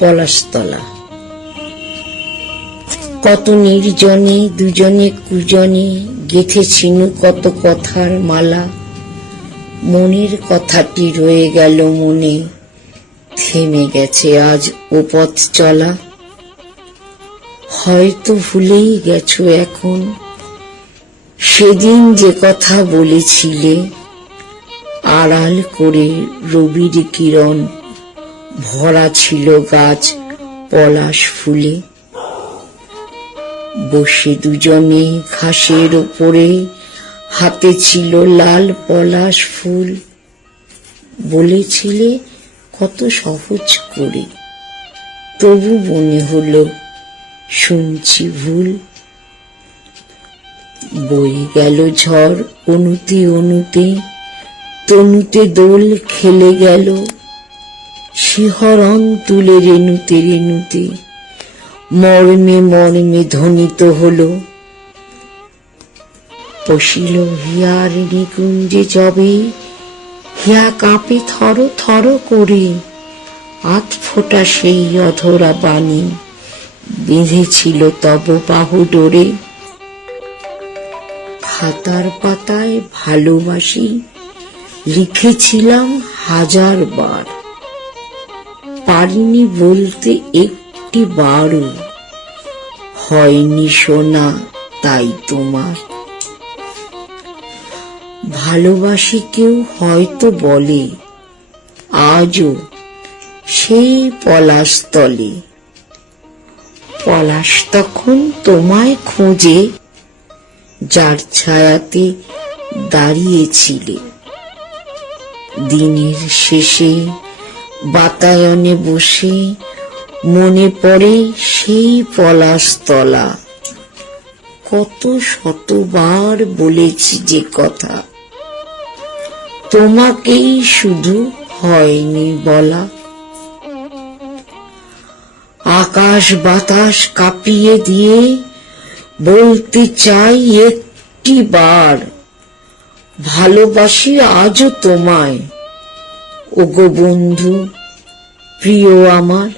পলাশতলা। কত নির্জনে দুজনে কুজনে গেঁথেছিনু কত কথার মালা। মনের কথাটি রয়ে গেল মনে, থেমে গেছে আজ ও পথ চলা। হয়তো ভুলেই গেছো এখন সেদিন যে কথা বলেছিলে, আড়াল করে রবির কিরণ ভরা ছিল গাছ পলাশ ফুলে। বসে দুজনে ঘাসের ওপরে, হাতে ছিল লাল পলাশ ফুল। বলেছিলে কত সহজ করে, তবু মনে হলো শুনছি ভুল। বয়ে গেল ঝড় অনুতে অনুতে, তনুতে দোল খেলে গেল। শিহরণ তুলে রেণুতে রেণুতে, মর্মে মর্মে ধ্বনিত হলো। পশিল হিয়ার নিকুঞ্জে যবে, হিয়া কাঁপে থর থর করে। আধ ফোঁটা সেই অধরা বাণী বেঁধেছিল তব বাহু ডোরে। খাতার পাতায় ভালোবাসি লিখেছিলাম হাজার বার, পারিনি বলতে একটি বারও, হয়নি শোনা তাই তোমার। ভালোবাসি কেউ হয়তো বলে আজও সেই পলাশতলে। পলাশ তখন তোমায় খোঁজে, যার ছায়াতে দাঁড়িয়েছিলে। দিনের শেষে বাতায়নে বসে মনে পড়ে সেই পলাশতলা। কত শতবার বলেছি যে কথা, তোমাকেই শুধু হয়নি বলা। আকাশ বাতাস কাঁপিয়ে দিয়ে বলতে চাই একটি বার, ভালোবাসি আজও তোমায় ওগো বন্ধু প্রিয় আমার।